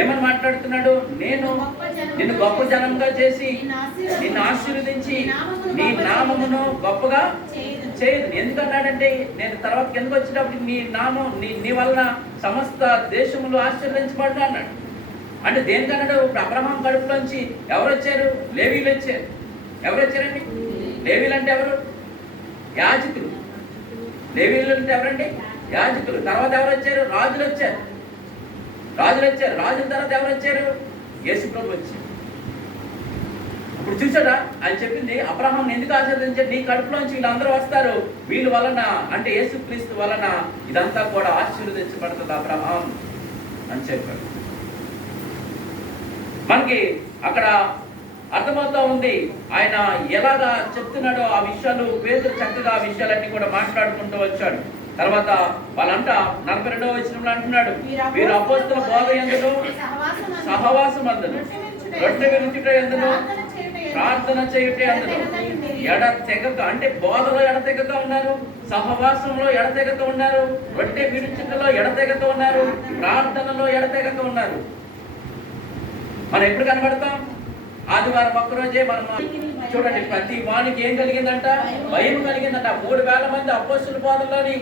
ఏమని మాట్లాడుతున్నాడు? నేను నిన్ను గొప్ప జనంగా చేసి నిన్ను ఆశీర్వదించి నీ నామమును గొప్పగా చేయదు. ఎందుకన్నాడంటే, నేను తర్వాత కిందకు వచ్చేటప్పుడు నీ నామం నీ వలన సమస్త దేశములు ఆశీర్వదించబడ్డా అన్నాడు. అంటే దేనికన్నాడు? ఇప్పుడు అబ్రహాం కడుపులోంచి ఎవరు వచ్చారు? లేవీలు వచ్చారు. ఎవరు వచ్చారండి? లేవీలు అంటే ఎవరు? యాజకులు. లేవీలు అంటే ఎవరండి? యాజకులు. తర్వాత ఎవరు వచ్చారు? రాజులు వచ్చారు. రాజుల తర్వాత ఎవరు వచ్చారు? యేసు ప్రభు వచ్చారు. ఇప్పుడు చూసాడా ఆయన చెప్పింది, అబ్రహాం ఎందుకు ఆశీర్వదించారు? నీ కడుపులోంచి వీళ్ళందరూ వస్తారు, వీళ్ళ వలన అంటే యేసుక్రీస్తు వలన ఇదంతా కూడా ఆశీర్వదించబడుతుంది అబ్రహాం అని చెప్పాడు. మనకి అక్కడ అర్థమవుతా ఉంది ఆయన ఎలాగా చెప్తున్నాడో ఆ విషయాలు. పేతురు చక్కగా ఆ విషయాలన్నీ కూడా మాట్లాడుకుంటూ వచ్చాడు. తర్వాత వాళ్ళంట 42వ వచనంలో అంటున్నాడు, వీరు అపోస్తల బోధ యందును సహవాసమందును రొట్టె విరుచుట యందును ప్రార్థన చేయుట యందును ఎడతెగక, అంటే బోధలో ఎడతెగక ఉన్నారు, సహవాసంలో ఎడతెగక ఉన్నారు, రొట్టె విరుచుటలో ఎడతెగక ఉన్నారు, ప్రార్థనలో ఎడతెగక ఉన్నారు. మనం ఎప్పుడు కనబడతాం? ఆదివారం ఒక్కరోజే మనం చూడండి, ప్రతి వానికి ఏం కలిగిందంట? భయం కలిగిందంట. 3000 మంది అపోస్తల బోధలోని